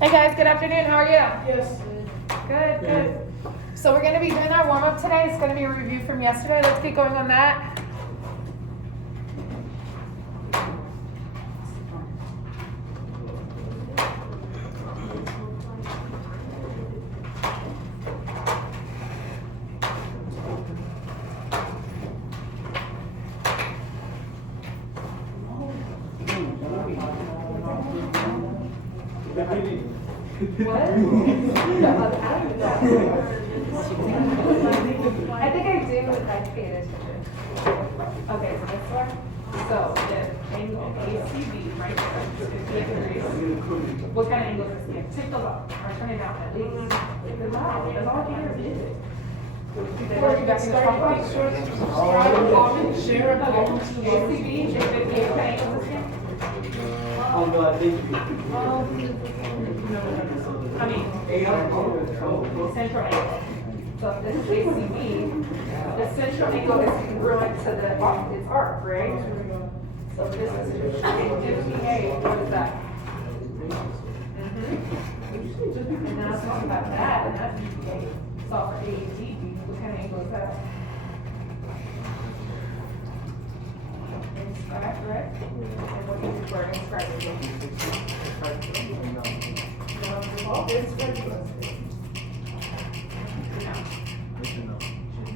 Hey guys, good afternoon. How are you? Yes. Good, good. So we're going to be doing our warm up today. It's going to be a review from yesterday. Let's get going on that. What? I think I do if I pay attention. Okay, so this one. So the angle ACB right there is 58 degrees. What kind of angle is this? Take the look or turn it out at least. It's loud. That's all I can hear is it. Before we get started, subscribe, comment, share, and go to ACB is 58 kind of angle is this? I mean, central angle. So if this is ACB, the central angle is congruent to the its arc, right? So this is 58. What is that? And now let's talk about that, and that's 58. So for ADB, what kind of angle is that? Inscribe, correct? And what is it for inscribe angle?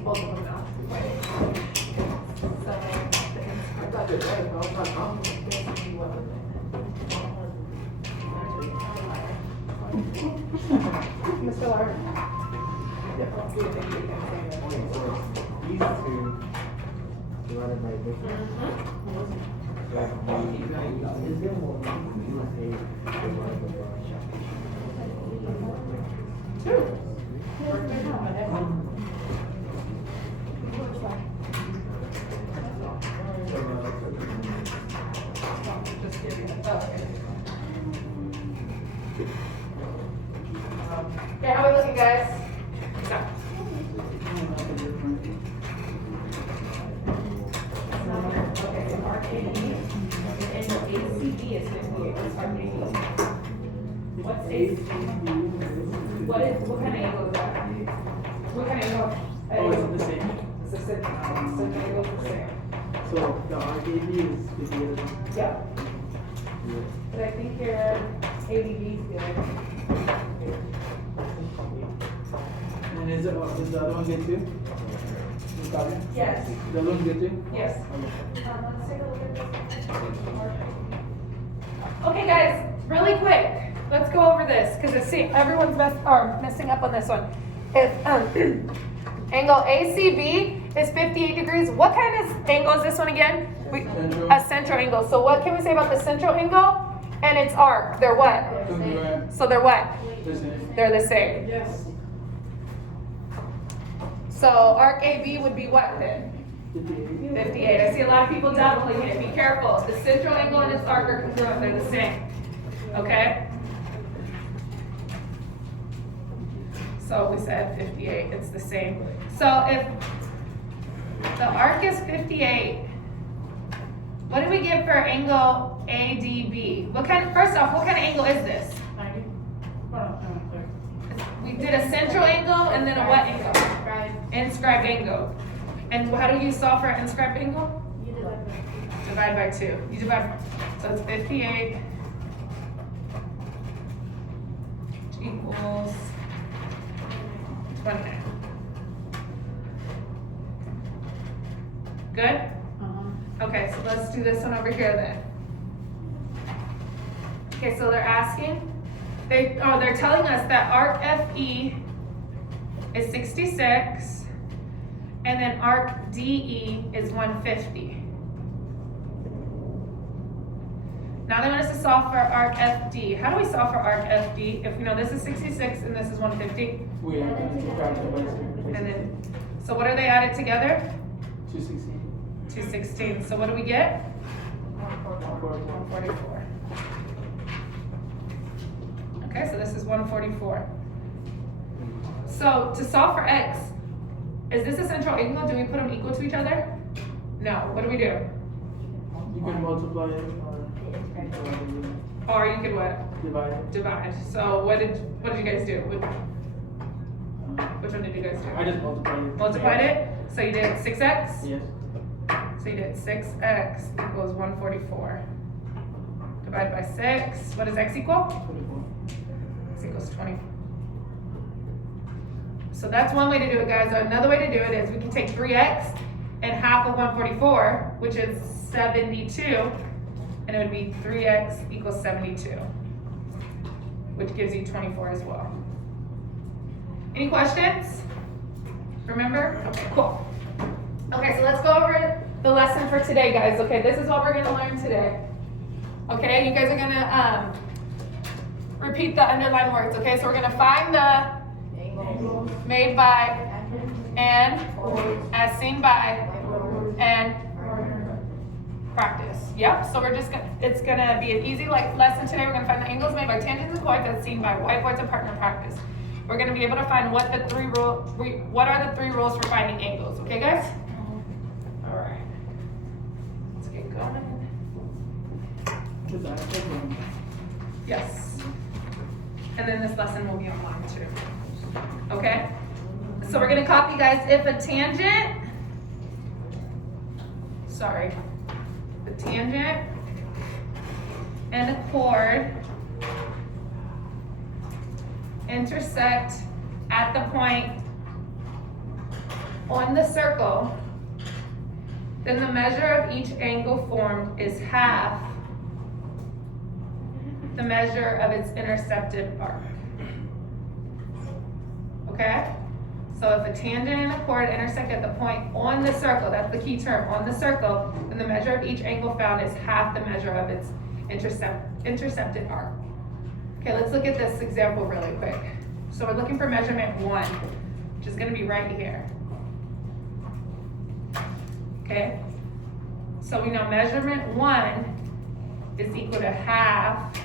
Both of them now. Mr. Lark. Okay, how are we looking, guys? Okay, so RKE and ACB is 58. What's RKE? What's ACB? What kind of angle is that? What kind of angle? Oh, it's the same. It's the same. So the angle is the same. So the RKB is the other one. Yep. But I think your ADB is good. And is the other one good too? Yes. The other one good too? Yes. Okay. Let's take a look at this. Okay, guys, really quick. Let's go over this because everyone's messing up on this one. If angle ACB is 58 degrees, what kind of angle is this one again? Central. A central angle. So what can we say about the central angle and its arc? They're what? Congruent. So they're what? The same. They're the same. Yes. So arc AB would be what then? 58. I see a lot of people doubling it. Be careful. The central angle and its arc are congruent. They're the same. Okay? So we said 58. It's the same. So if the arc is 58, what do we get for angle ADB? First off, what kind of angle is this? 90? We did a central angle and then a what angle? Inscribed angle. And how do you solve for an inscribed angle? Divide by 2. You divide, so it's 58 equals 29. Good? Okay, so let's do this one over here then. Okay, so they're asking, they're telling us that arc FE is 66, and then arc DE is 150. Now they want us to solve for arc FD. How do we solve for arc FD? If we know this is 66 and this is 150, We have to subtract the base. and then, so what are they added together? 216. 216. So what do we get? 144. 144. Okay, so this is 144. So to solve for x, is this a central angle? Do we put them equal to each other? No. What do we do? You can multiply it Or you could what? Divide. So what did you guys do? Which one did you guys do? I just multiplied it. Multiplied it? So you did 6x? Yes. So you did 6x equals 144. Divided by 6. What does x equal? 24. X equals 20. So that's one way to do it, guys. Another way to do it is we can take 3x and half of 144, which is 72, and it would be 3x equals 72, which gives you 24 as well. Any questions? Remember? Okay, cool. Okay, so let's go over the lesson for today, guys. Okay, this is what we're gonna learn today. Okay, you guys are gonna repeat the underlined words. Okay, so we're gonna find the made by and as seen by and practice. Yep, so we're just gonna, it's gonna be an easy lesson today. We're gonna find the angles made by tangents and chords as seen by whiteboards and partner practice. We're gonna be able to find what are the three rules for finding angles. Okay, guys? All right. Let's get going. Yes. And then this lesson will be online too. Okay? So we're gonna copy, guys, if a tangent, the tangent and a chord intersect at the point on the circle, then the measure of each angle formed is half the measure of its intercepted arc. Okay? So if a tangent and a chord intersect at the point on the circle, that's the key term, on the circle, then the measure of each angle found is half the measure of its intercepted arc. Okay, let's look at this example really quick. So we're looking for measurement 1, which is gonna be right here. Okay? So we know measurement 1 is equal to half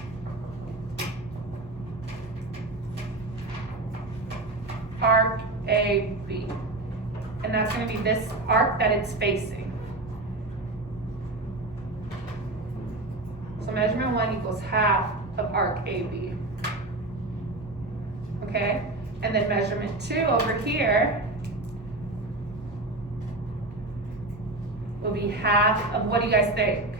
arc AB. And that's gonna be this arc that it's facing. So measurement 1 equals half of arc AB. Okay? And then measurement 2 over here will be half of, what do you guys think?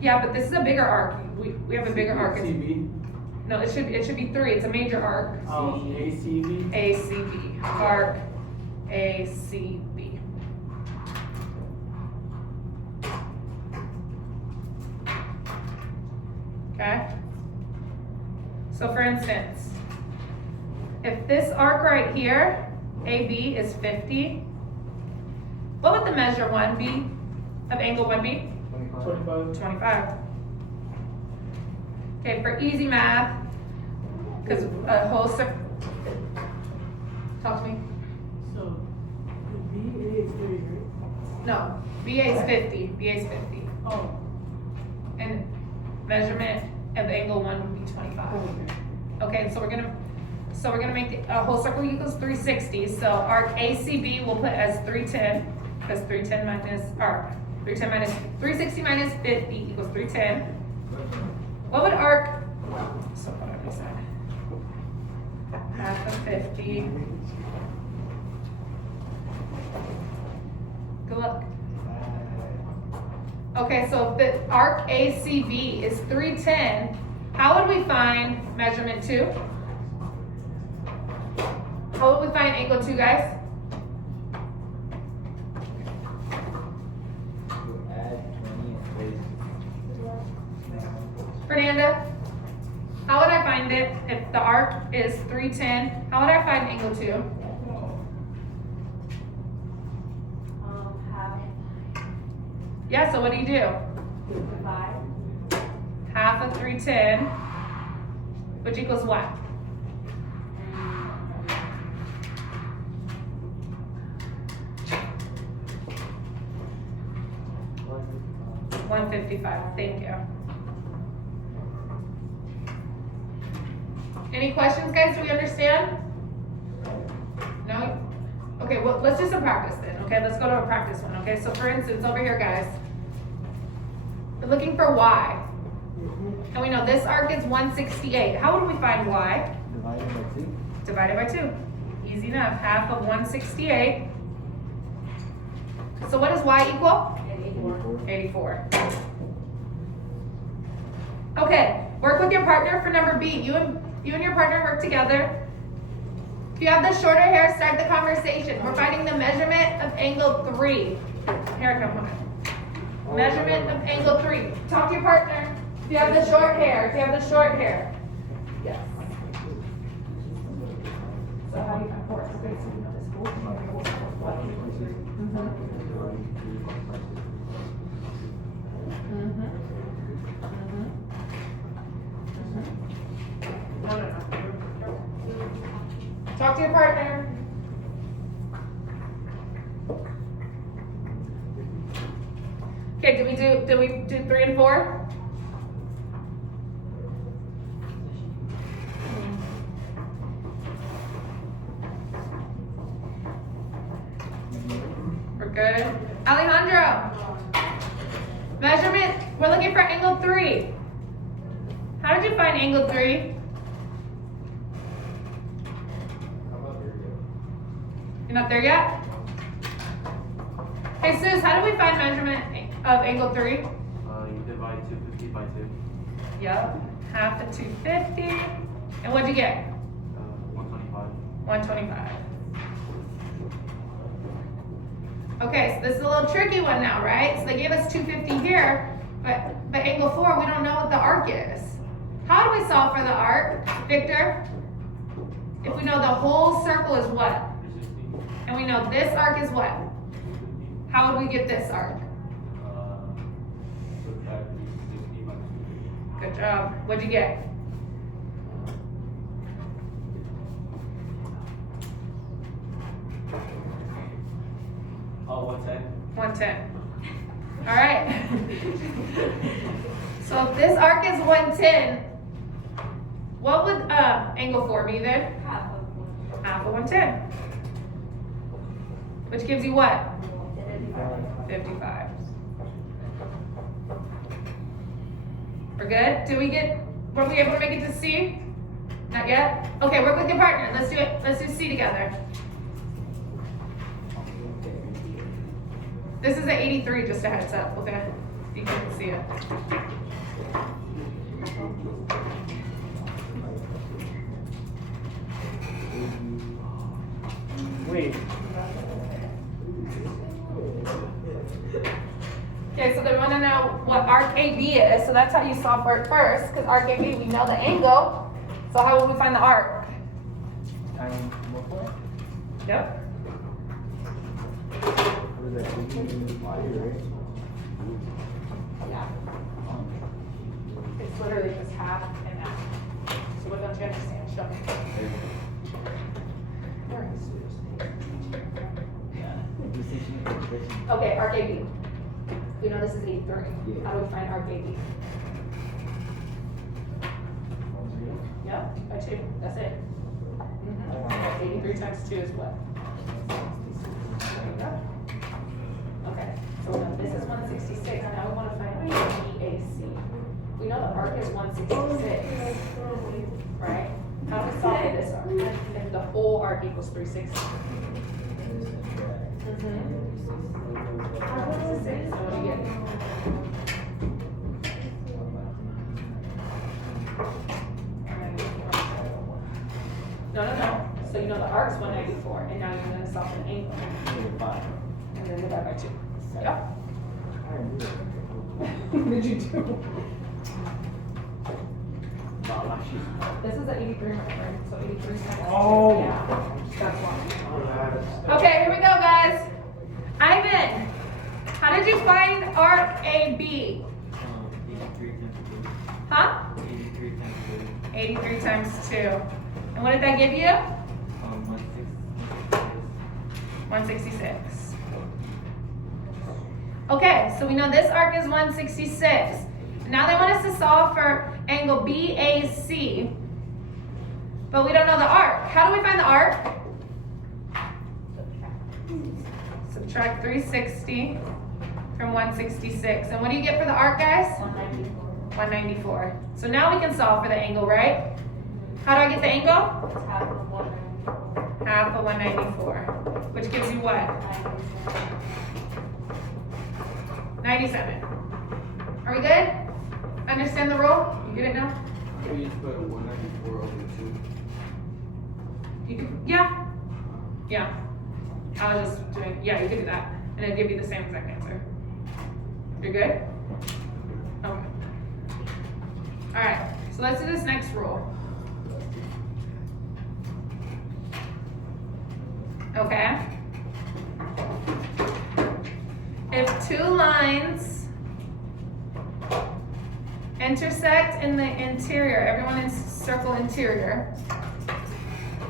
Yeah, but this is a bigger arc. We have a bigger arc. CB. No, it should be 3. It's a major arc. ACB. ACB. Arc ACB. Okay? So for instance, if this arc right here, AB, is 50, what would the measure 1 be of angle 1 be? 25. 25. Okay, for easy math, because a whole talk to me. So, BA is 3, right? No, BA is 50. BA is 50. Oh. And measurement of angle 1 would be 25. Okay, so we're gonna make a whole circle equals 360. So arc ACB we'll put as 310, because 310 minus arc. 360 minus 50 equals 310. What would arc? So what have we said? Half of 50. Good luck. Okay, so if the arc ACB is 310, how would we find measurement 2? How would we find angle 2, guys? Fernanda, how would I find it if the arc is 310? How would I find angle 2? Half. Yeah, so what do you do? Divide. Half of 310, which equals what? $155. Thank you. Any questions, guys? Do we understand? No? Okay, well, let's do some practice then. Okay, let's go to a practice one. Okay, so for instance, over here, guys, we're looking for y. And we know this arc is 168. How would we find y? Divided by 2. Divided by 2. Easy enough. Half of 168. So what does y equal? 84. Okay, work with your partner for number B. You and your partner work together. If you have the shorter hair, start the conversation. We're finding the measurement of angle 3. Here, come on. Measurement of angle 3. Talk to your partner. If you have the short hair, Yes. So how do you find 4? Okay, so you know this. No. Talk to your partner. Okay, did we do 3 and 4? We're good. Alejandro. Measurement, we're looking for angle 3. How did you find angle 3? You're not there yet? Hey, Sus, how do we find measurement of angle 3? You divide 250 by 2. Yep, half of 250. And what'd you get? 125. 125. Okay, so this is a little tricky one now, right? So they gave us 250 here, but angle 4, we don't know what the arc is. How do we solve for the arc, Victor? If we know the whole circle is what? 360. And we know this arc is what? 250. How would we get this arc? Subtract 360 by 250. Good job. What'd you get? Oh, 110. 110. All right. So if this arc is 110, what would angle 4 be then? Half of 110. Which gives you what? 55. We're good? Were we able to make it to C? Not yet? Okay, work with your partner. Let's do it. Let's do C together. This is an 83, just a heads up, okay? You can see it. Wait. Okay, so they want to know what arc AB is, so that's how you solve for it first, because arc AB, we know the angle. So how will we find the arc? Times 1 Yep. What is that? Right? Yeah. It's literally just half and half. So what don't you understand? Show me. Okay, arc AB. We know this is 83. How do we find arc AB? Yep, by 2. That's it. 83 times 2 is what? There you go. Okay, so we know this is 166. Now we want to find BAC. We know the arc is 166, right? How do we solve for this arc? If the whole arc equals 360. So what do you get? No. So you know the arc's 194, and now you're going to solve for the angle. And then divide by 2. Yep. What did you do? This is an 83, right? So 83 times 2. Oh. Yeah, that's one. Okay, here we go, guys. Ivan, how did you find arc AB? 83 times 2. Huh? 83 times 83 times 2. And what did that give you? 166. Okay, so we know this arc is 166. Now they want us to solve for angle BAC, but we don't know the arc. How do we find the arc? Subtract 360 from 166. And what do you get for the arc, guys? 190. 194. So now we can solve for the angle, right? How do I get the angle? It's half of 194. Half of 194, which gives you what? 97. Are we good? Understand the rule? You get it now? We just put 194 over 2. You could, yeah. Yeah. I was just doing, yeah, you could do that. And it'd give you the same exact answer. You're good? Okay. Alright, so let's do this next rule. Okay? If two lines intersect in the interior, everyone in circle interior,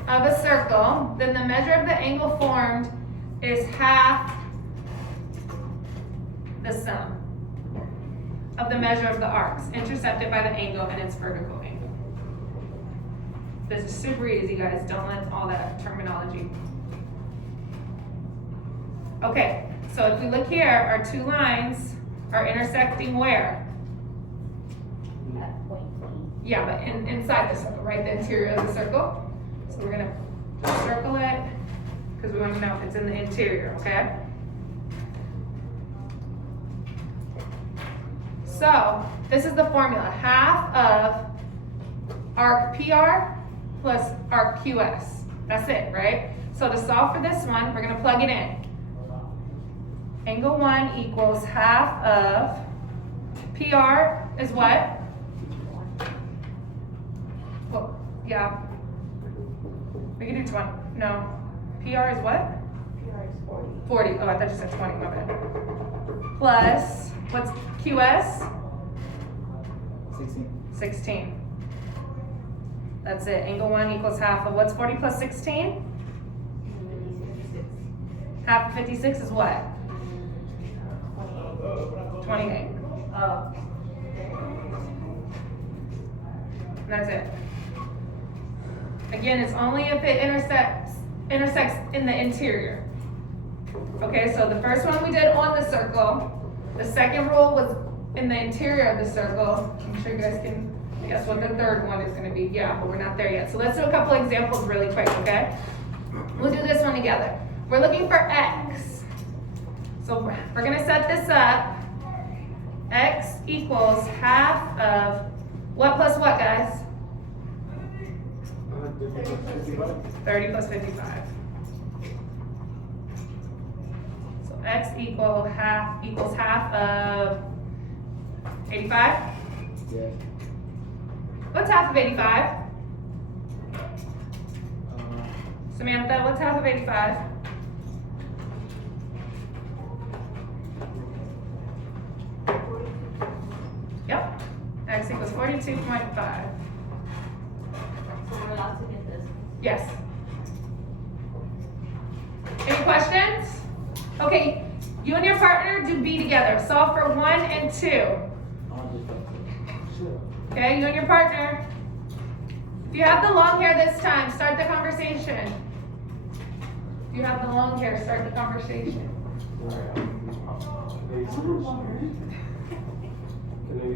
of a circle, then the measure of the angle formed is half the sum of the measure of the arcs intercepted by the angle and its vertical angle. This is super easy, guys. Don't let all that terminology. Okay, so if we look here, our two lines are intersecting where? At point B. Yeah, but inside the circle, right? The interior of the circle. So we're gonna just circle it because we want to know if it's in the interior, okay? So this is the formula: half of arc PR plus arc QS. That's it, right? So to solve for this one, we're gonna plug it in. Angle 1 equals half of PR is what? Well, yeah. We can do 20. No. PR is what? PR is 40. 40. Oh, I thought you said 20. My bad. Plus, what's QS? 16. 16. That's it. Angle 1 equals half of what's 40 plus 16? Half of 56 is what? 28. Oh. That's it. Again, it's only if it intersects in the interior. Okay, so the first one we did on the circle. The second rule was in the interior of the circle. I'm sure you guys can guess what the third one is going to be. Yeah, but we're not there yet. So let's do a couple examples really quick, okay? We'll do this one together. We're looking for x. So we're going to set this up. X equals half of what plus what, guys? 30 plus 55. So x equals half of 85. Yeah. What's half of 85? Samantha, what's half of 85? Yep. X equals 42.5. So we're allowed to get this. Yes. Any questions? Okay, you and your partner do B together. Solve for 1 and 2. Okay, you and your partner. If you have the long hair this time, start the conversation. If you have the long hair, start the conversation.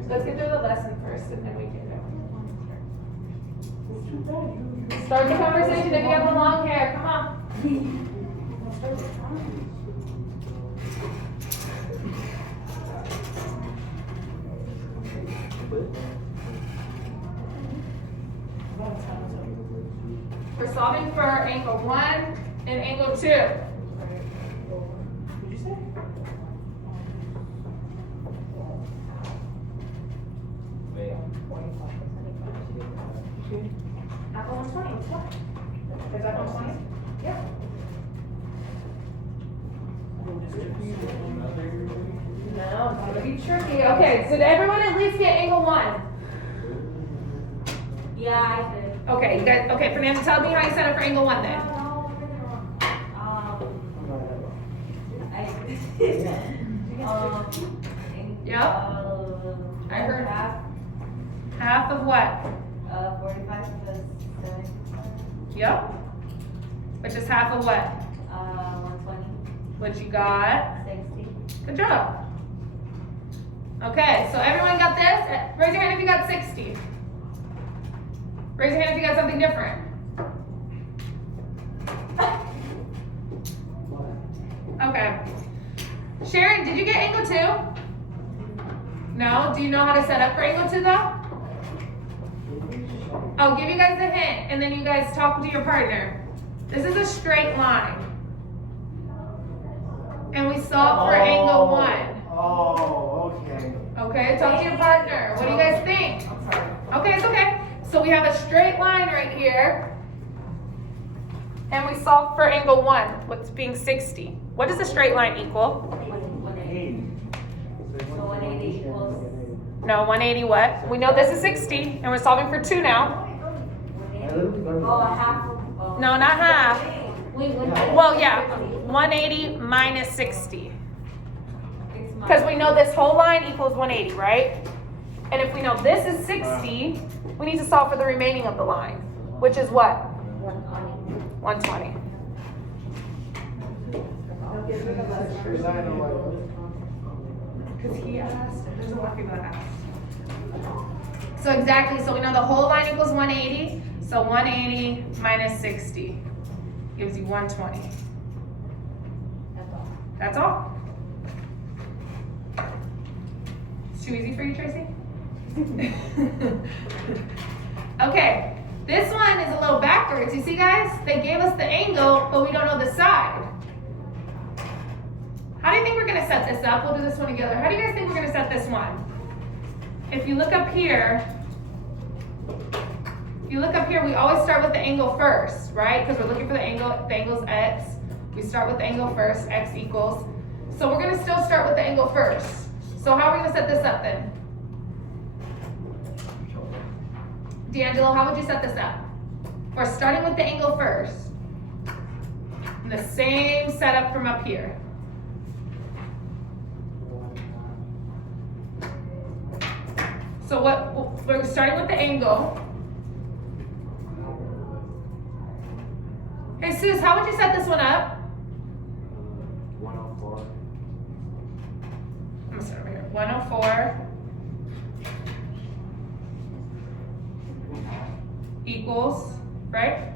Let's get through the lesson first and then we can go. Start the conversation if you have the long hair. Come on. We're solving for angle 1 and angle 2. What'd you say? Apple 120, what's what? Is that 120? Yeah. No, it's gonna be tricky. Okay, so did everyone at least get angle 1? Yeah, I did. Okay, you guys, okay, Fernanda, tell me how you set up for angle 1 then. Yep. I heard half of what? 45 plus 75. Yep. Which is half of what? 120. What you got? 60. Good job. Okay, so everyone got this? Raise your hand if you got 60. Raise your hand if you got something different. Okay. Sharon, did you get angle 2? No? Do you know how to set up for angle 2 though? I'll give you guys a hint and then you guys talk to your partner. This is a straight line. And we solve for angle 1. Oh, okay. Okay, talk to your partner. What do you guys think? I'm sorry. Okay, it's okay. So we have a straight line right here. And we solve for angle 1, what's being 60. What does a straight line equal? 180. So 180 equals No, 180 what? We know this is 60, and we're solving for 2 now. 180. Oh, a half. Oh. No, not half. Wait, Well, yeah, 180 minus 60. Because we know this whole line equals 180, right? And if we know this is 60, we need to solve for the remaining of the line, which is what? 120. Because he asked, and there's a lot of people that asked. So exactly, so we know the whole line equals 180, so 180 minus 60 gives you 120. That's all? It's too easy for you, Tracy? Okay, this one is a little backwards. You see, guys? They gave us the angle, but we don't know the side. How do you think we're gonna set this up? We'll do this one together. How do you guys think we're gonna set this one? If you look up here, we always start with the angle first, right? Because we're looking for the angle's x. We start with the angle first, x equals. So we're gonna still start with the angle first. So how are we gonna set this up then? D'Angelo, how would you set this up? We're starting with the angle first. And the same setup from up here. So we're starting with the angle. Hey, Suze, how would you set this one up? 104. I'm gonna start over here. 104 equals, right?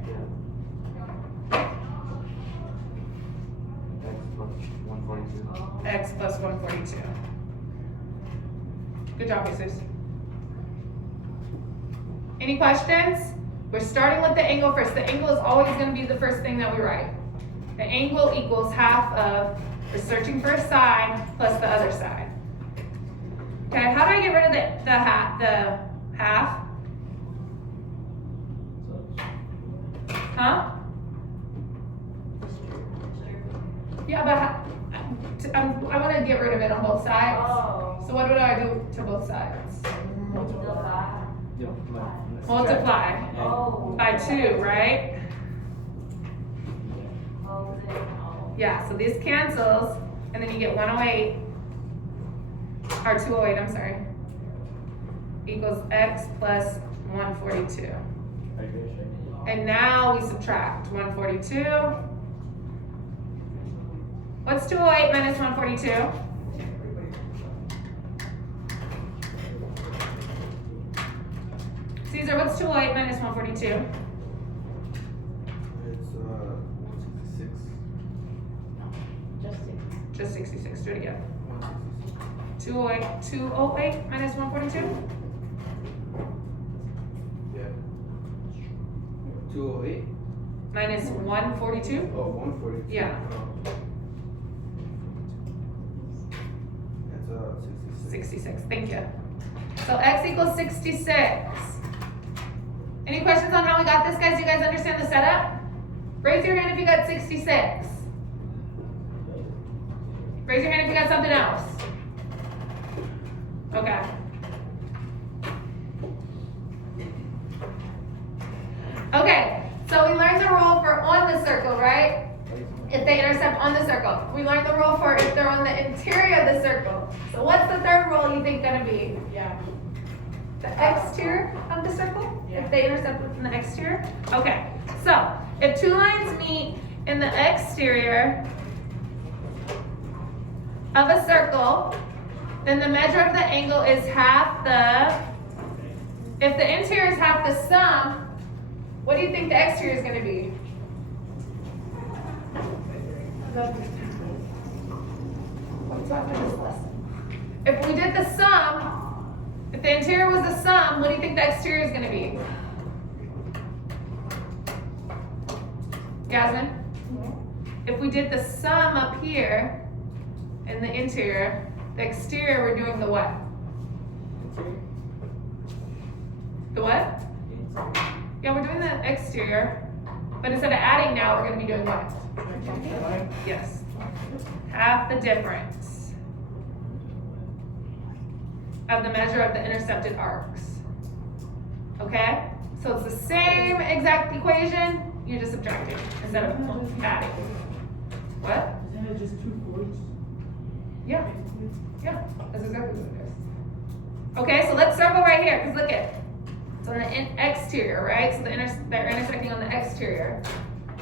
X plus 142. X plus 142. Good job, Jesus. Any questions? We're starting with the angle first. The angle is always going to be the first thing that we write. The angle equals half of, we're searching for a side plus the other side. Okay, how do I get rid of the half? Huh? Yeah, but I want to get rid of it on both sides. Oh. So what do I do to both sides? Multiply. Multiply Oh. by 2, right? Oh, is it? Oh. Yeah, so this cancels, and then you get 108, or 208, I'm sorry, equals x plus 142. And now we subtract 142. What's 208 minus 142? Caesar, what's 208 minus 142? It's 166. Just 66, do it again. 166. 208 minus 142? Yeah. 208. Minus 142? Oh, 142. Yeah. That's 66. 66, thank you. So x equals 66. Any questions on how we got this, guys? Do you guys understand the setup? Raise your hand if you got 66. Raise your hand if you got something else. Okay. Okay, so we learned the rule for on the circle, right? If they intercept on the circle. We learned the rule for if they're on the interior of the circle. So what's the third rule you think gonna be? Yeah. The exterior of the circle? Yeah. If they intercept within the exterior? Okay, so if two lines meet in the exterior of a circle, then the measure of the angle is half the, if the interior is half the sum, what do you think the exterior is gonna be? If we did the sum, if the interior was the sum, what do you think the exterior is gonna be? Jasmine? If we did the sum up here in the interior, the exterior, we're doing the what? The what? Yeah, we're doing the exterior, but instead of adding now, we're gonna be doing what? Yes. Half the difference of the measure of the intercepted arcs. Okay? So it's the same exact equation, you're just subtracting instead of adding. What? Isn't it just 2/4? Yeah. Yeah, that's exactly what it is. Okay, so let's circle right here, because look at, so the exterior, right? So they're intersecting on the exterior.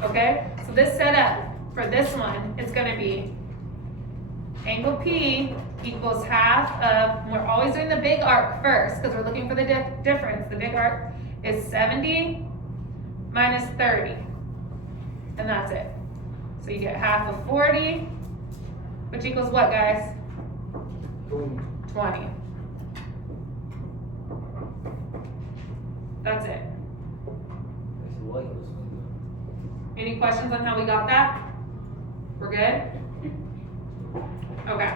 Okay, so this setup for this one is gonna be angle P equals half of, we're always doing the big arc first, because we're looking for the difference. The big arc is 70 minus 30, and that's it. So you get half of 40, which equals what, guys? 20. That's it. Any questions on how we got that? We're good? Okay.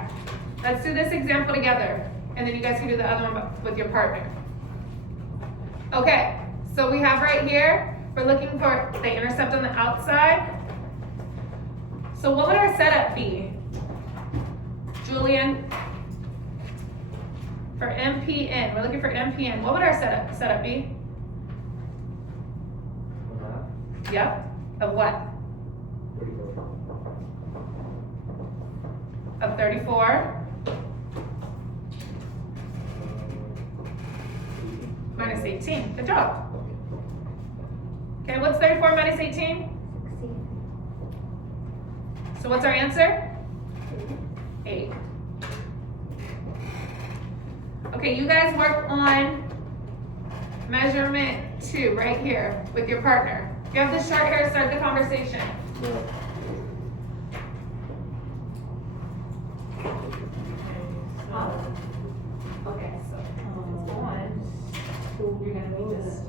Let's do this example together, and then you guys can do the other one with your partner. Okay, so we have right here, we're looking for the intercept on the outside. So what would our setup be? Julian? For MPN, we're looking for MPN. What would our setup be? Yep. Of what? Of 34. Minus 18. Good job. Okay, what's 34 minus 18? So what's our answer? 8. Okay, you guys work on measurement 2 right here with your partner. If you have this chart here, start the conversation. Okay, so it's 1. You're gonna be just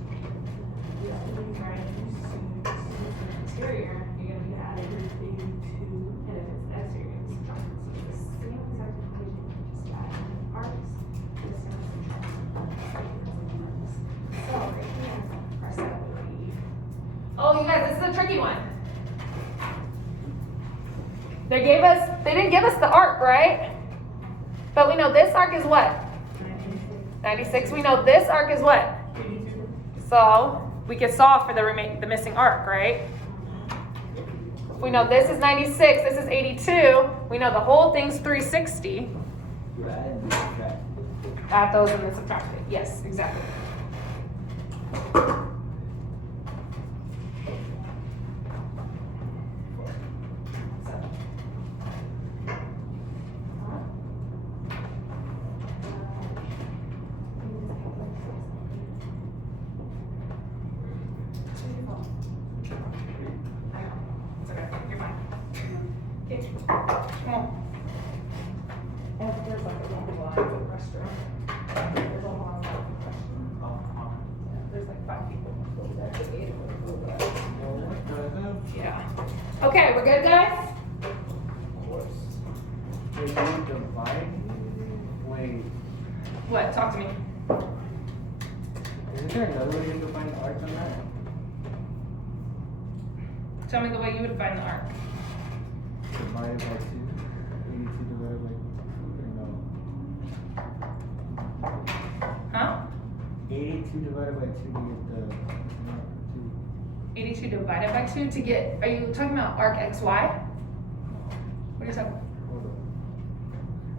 interior, you're gonna be adding 82, and if it's exterior, you're gonna be subtracting. So it's the same exact equation, just adding arcs, the same subtraction. So right here, our setup would be. Oh, you guys, this is a tricky one. They didn't give us the arc, right? But we know this arc is what? 96. We know this arc is what? So we can solve for the missing arc, right? We know this is 96, this is 82. We know the whole thing's 360. Add those and then subtract it. Yes, exactly. Come on. And there's like a long line of the restroom. There's a long line of the restroom. Yeah, there's like 5 people. There's 8 of them. Yeah. Okay, we're good, guys? Of course. Wait, you divide? Wait, What? Talk to me. isn't there another way to find the arc on that? Tell me the way you would find the arc. Divided by 2. 82 divided by 2. No. Huh? 82 divided by 2 to get the 2. 82 divided by 2 to get, are you talking about arc XY? What are you talking about? Hold on.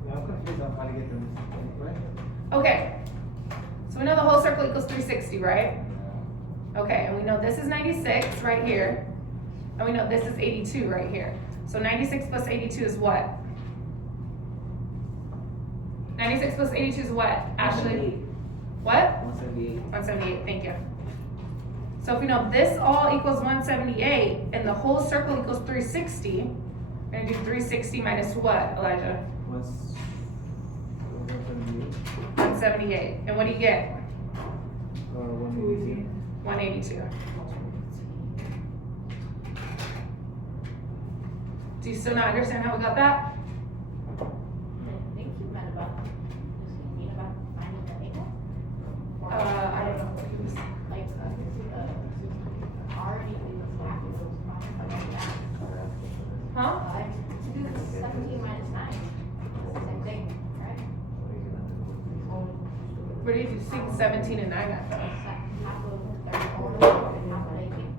Yeah, I'm confused on how to get them. What? Okay. So we know the whole circle equals 360, right? Okay, and we know this is 96 right here. And we know this is 82 right here. So 96 plus 82 is what? 96 plus 82 is what, Ashley? What? 178. 178, thank you. So if we know this all equals 178 and the whole circle equals 360, we're gonna do 360 minus what, Elijah? 178. 178. And what do you get? 182. 182. Do you still not understand how we got that? I think you meant about, finding the angle? Or I don't know. Like, already we was back in those problems like that. Huh? Like, 17 minus 9, it's the same thing, right? Where did you see 17 and 9 at though? Half of 34 and half of 18.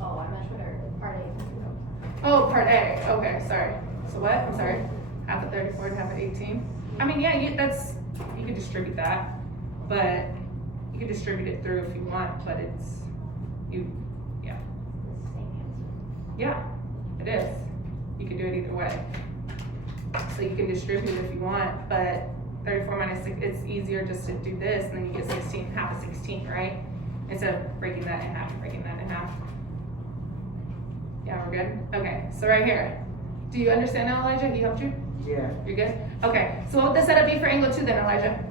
Oh, I meant for part 8. Oh, part A. Okay, sorry. So what? I'm sorry. Half of 34 and half of 18. I mean, yeah, you can distribute that, but you can distribute it through if you want, but yeah. Yeah, it is. You can do it either way. So you can distribute it if you want, but 34 minus 6, it's easier just to do this, and then you get 16, half of 16, right? Instead of breaking that in half. Yeah, we're good? Okay, so right here. Do you understand now, Elijah? He helped you? Yeah. You're good? Okay, so what would the setup be for angle 2 then, Elijah?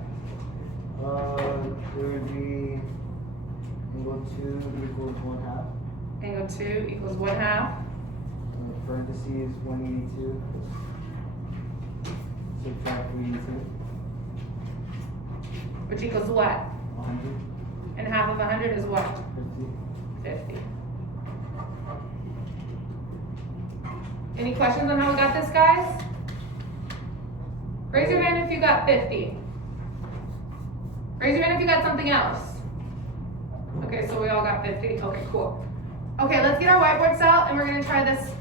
There would be angle 2 equals 1/2. Angle 2 equals 1/2. Parentheses 182. Subtract 82. Which equals what? 100. And half of 100 is what? 50. 50. Any questions on how we got this, guys? Raise your hand if you got 50. Raise your hand if you got something else. Okay, so we all got 50. Okay, cool. Okay, let's get our whiteboards out and we're gonna try this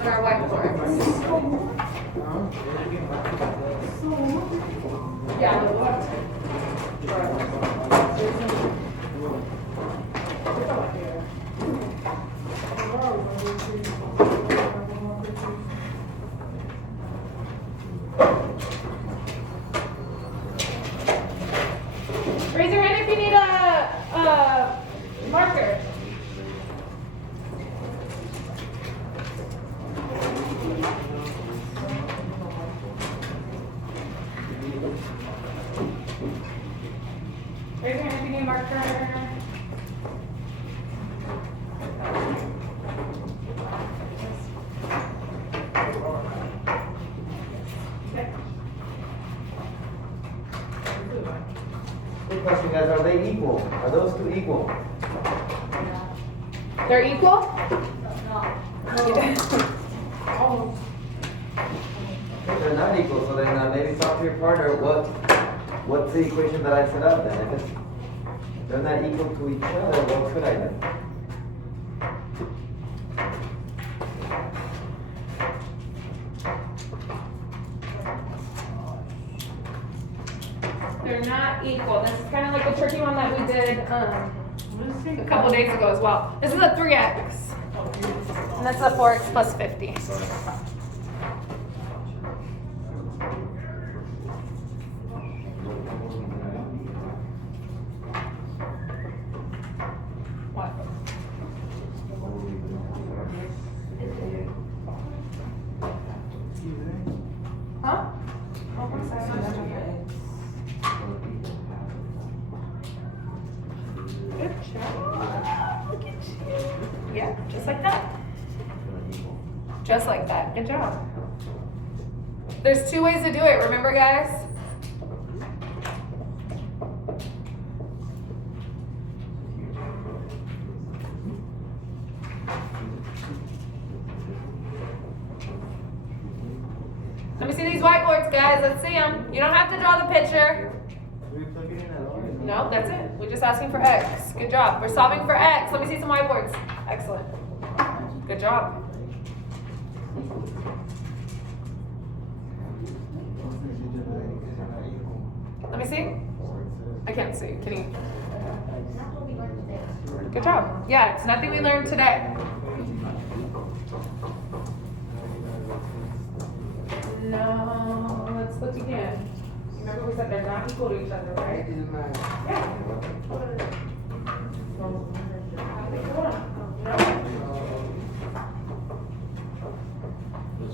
on our whiteboard. Yeah. Raise your hand if you need a marker. Raise your hand if you need a marker. Good question, guys. Are they equal? Are those two equal? They're equal? They're not equal, so then maybe talk to your partner. What's the equation that I set up then? If they're not equal to each other, what could I do? They're not equal. This is kind of like the tricky one that we did a couple days ago as well. This is a 3x. And that's a 4x plus 50. What? Huh? Good job. Look at you. Yeah, just like that. Just like that. Good job. There's 2 ways to do it, remember, guys? Let me see these whiteboards, guys. Let's see them. You don't have to draw the picture. Do we plug it in at all? No, that's it. We're just asking for X. Good job. We're solving for X. Let me see some whiteboards. Excellent. Good job. Let me see. I can't see. Can you? That's what we learned today. Good job. Yeah, it's nothing we learned today. No, let's look again. Remember we said they're not equal to each other, right? Yeah.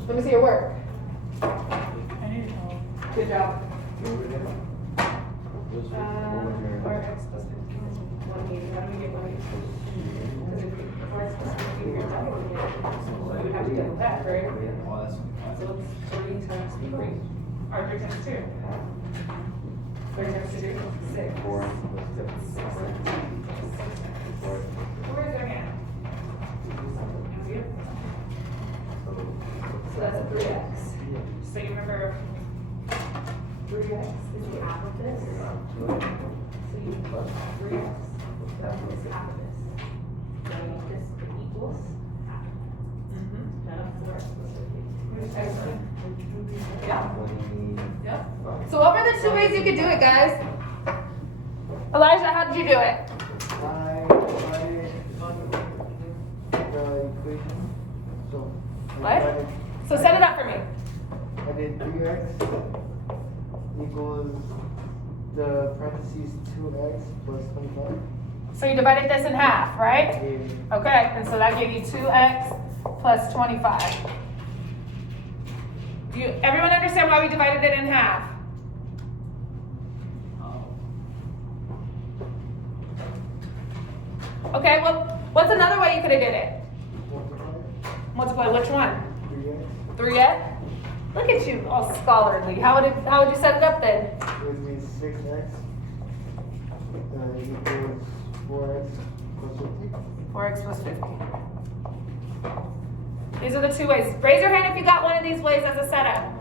Let me see your work. I need help. Good job. Those were Or x plus 15 is 180. How do we get 180? Because if y plus 15, you're not going to get it. So we have to get that, right? Oh, that's. So it's 3 times 3. Or 3 times 2. 3 times 2, 6. 4. 6. Where's their hand? So that's a 3x. So you remember 3x is the half of this. So you put 3x. That is half of this. So you make this equals half. Excellent. Yeah. Yep. So what were the 2 ways you could do it, guys? Elijah, how did you do it? The equation, so. What? So set it up for me. I did 3x equals the parentheses 2x plus 25. So you divided this in half, right? Yeah. Okay, and so that gave you 2x plus 25. Do you, everyone understand why we divided it in half? Okay, well, what's another way you could have did it? Multiply which one? 3x 3x? Look at you, all scholarly. How would you set it up then? would be 6x equals 4x plus 50. 4x plus 50. These are the 2 ways. Raise your hand if you got one of these ways as a setup.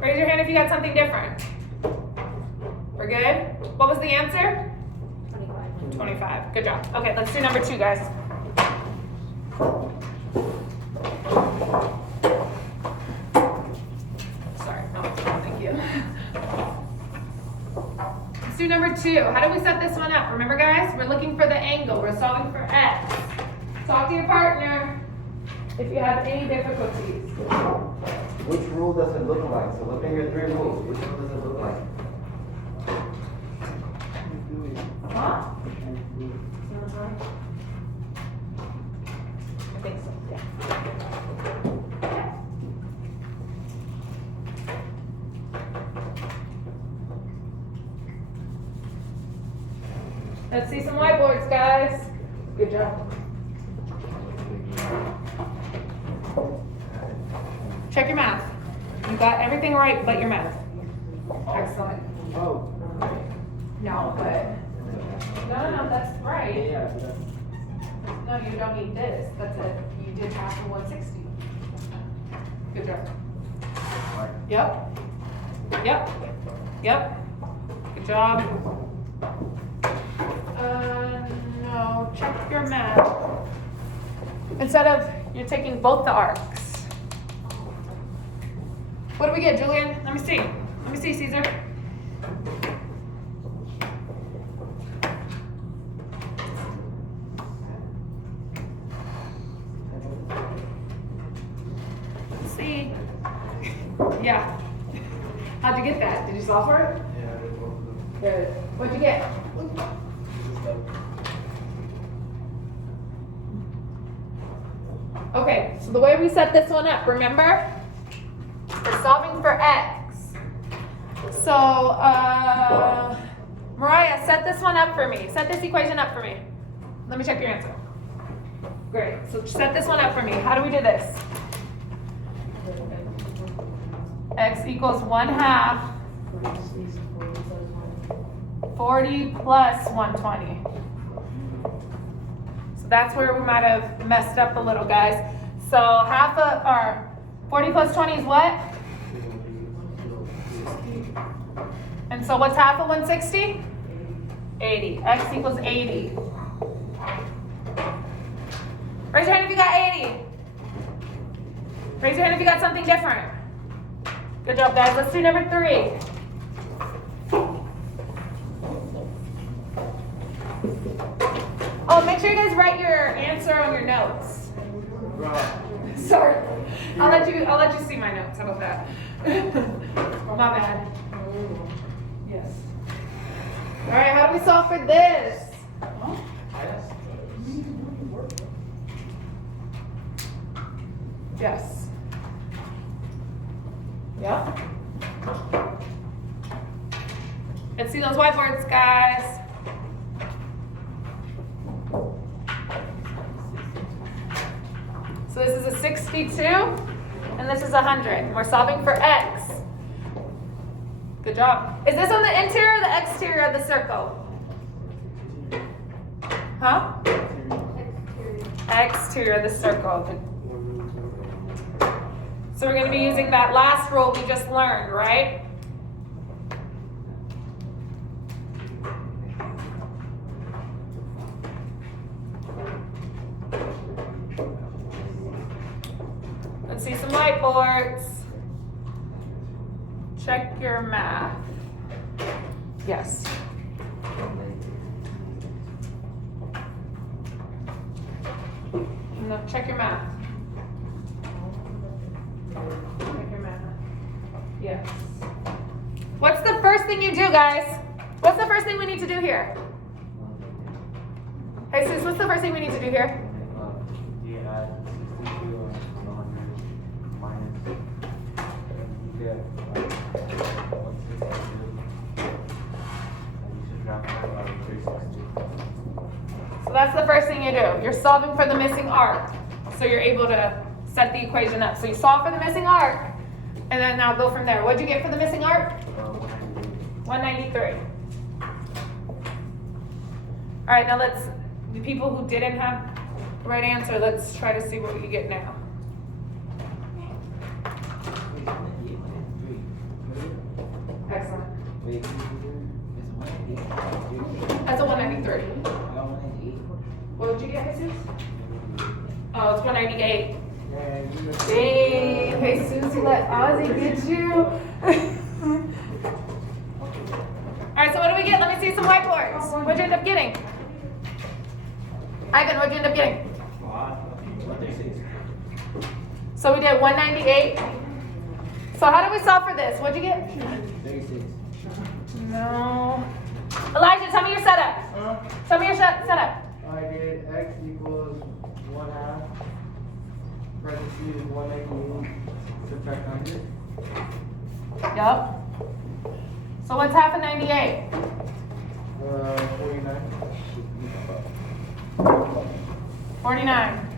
Raise your hand if you got something different. We're good? What was the answer? 25. Good job. Okay, let's do number 2, guys. Sorry. Oh, thank you. Let's do number 2. How do we set this one up? Remember, guys, we're looking for the angle. We're solving for x. Talk to your partner if you have any difficulties. Which rule does it look like? So look at your 3 rules. Which one does it look like? Huh? I think so, yeah. Yeah. Let's see some whiteboards, guys. Good job. Check your math. You got everything right but your math. Excellent. Oh. No, but, no, that's right. Yeah. No, you don't need this. That's it. You did half of 160. Good job. Yep. Yep. Yep. Good job. No, check your math. Instead of, you're taking both the arcs. What do we get, Julian? Let me see. Let me see, Caesar. Let's see. Yeah. How'd you get that? Did you solve for it? Yeah, I did both of them. Good. What'd you get? Okay, so the way we set this one up, remember? We're solving for x. So, Mariah, set this one up for me. Set this equation up for me. Let me check your answer. Great, so set this one up for me. How do we do this? X equals 1/2 40 plus 120. So that's where we might have messed up a little, guys. So half of, or 40 plus 20 is what? And so what's half of 160? 80. X equals 80. Raise your hand if you got 80. Raise your hand if you got something different. Good job, guys. Let's do number 3. Oh, make sure you guys write your answer on your notes. Sorry. I'll let you see my notes, how about that? My bad. Yes. All right, how do we solve for this? Yes. Yeah. Let's see those whiteboards, guys. So this is a 62, and this is 100. We're solving for x. Good job. Is this on the interior or the exterior of the circle? Huh? Exterior of the circle. So we're going to be using that last rule we just learned, right? Let's see some whiteboards. Check your math. Yes. No, check your math. Check your math. Yes. What's the first thing you do, guys? What's the first thing we need to do here? Hey, sis, what's the first thing we need to do here? You add 62 on 100 minus, you get 162, and you subtract that by 360. So that's the first thing you do. You're solving for the missing arc. So you're able to set the equation up. So you solve for the missing arc, and then now go from there. What'd you get for the missing arc? 193. All right, now the people who didn't have the right answer, let's try to see what you get now. Excellent. That's a 193. What did you get, Jesus? Oh, it's 198. Dang, Jesus, you let Ozzy get you. All right, so what do we get? Let me see some whiteboards. What'd you end up getting? Ivan, what'd you end up getting? So we did 198. So how do we solve for this? What'd you get? 36. No. Elijah, tell me your setup. Tell me your setup. I did x equals 1/2, parentheses 198, subtract 100, Yup. So what's half of 98? 49. 49.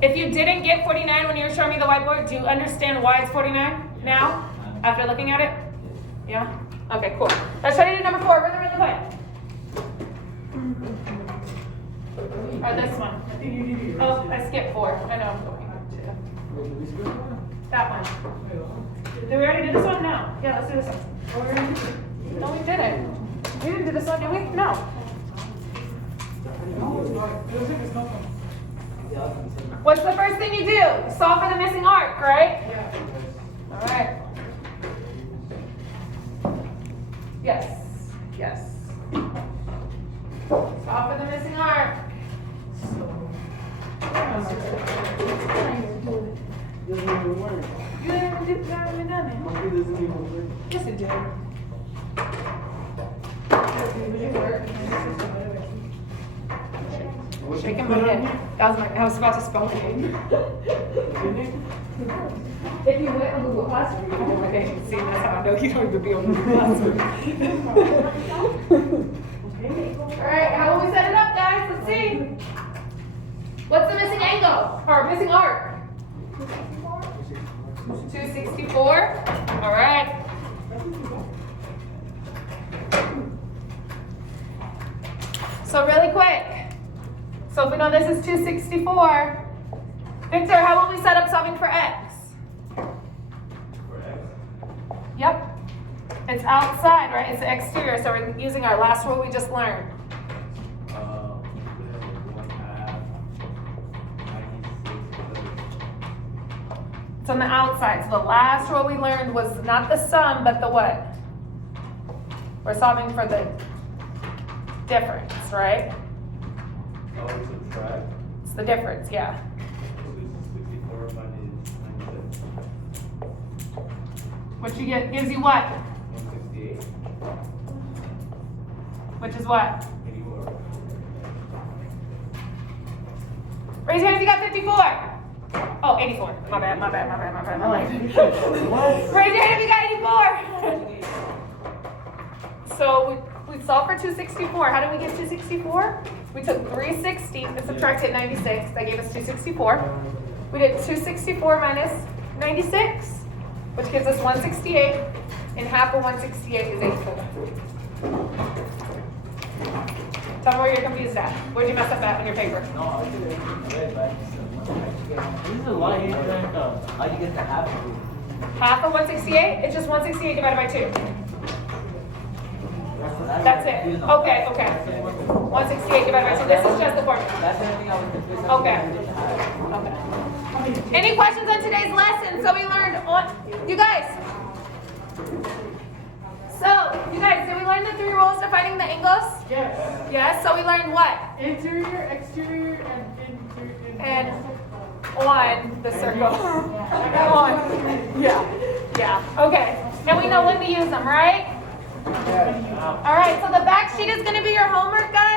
If you didn't get 49 when you were showing me the whiteboard, do you understand why it's 49 now, after looking at it? Yeah? Okay, cool. Let's try to do number 4. Rhythm, rhythm, play. Or this one. Oh, I skipped 4. I know I'm going to. That one. Did we already do this one? No. Yeah, let's do this one. No, we didn't. We didn't do this one, did we? No. What's the first thing you do? Solve for the missing arc, right? Yeah. All right. Yes. Yes. Solve for the missing arc. You haven't done it. Yes, it did. Shaking my head. I was about to spell it. If you went on Google Classroom, okay, see, that's how I know you don't even be on Google Classroom. Alright, how will we set it up, guys? Let's see. What's the missing angle? Or missing arc? 264. Alright. So really quick. So if we know this is 264, Victor, how will we set up solving for x? Yep. It's outside, right? It's the exterior, so we're using our last rule we just learned. It's on the outside. So the last rule we learned was not the sum, but the what? We're solving for the difference, right? the difference, yeah. What you get, gives you what? Which is what? Raise your hand if you got 54. Oh, 84. My bad. Raise your hand if you got 84. So we solved for 264. How did we get 264? We took 360 and subtracted 96. That gave us 264. We did 264 minus 96, which gives us 168. And half of 168 is 84. Tell me where you're confused at. Where'd you mess up at on your paper? No, I did it right back. This is a lot easier than how you get the half of it. Half of 168? It's just 168 divided by 2. That's it. Okay. 168 divided by 2. This is just the formula. That's the only thing I was confused. Okay. Any questions on today's lesson? So we learned on, you guys. Did we learn the 3 rules to finding the angles? Yes. Yes. So we learned what? Interior, exterior, and interior. And on the circle. On. Yeah. Okay. And we know when to use them, right? All right. So the back sheet is going to be your homework, guys.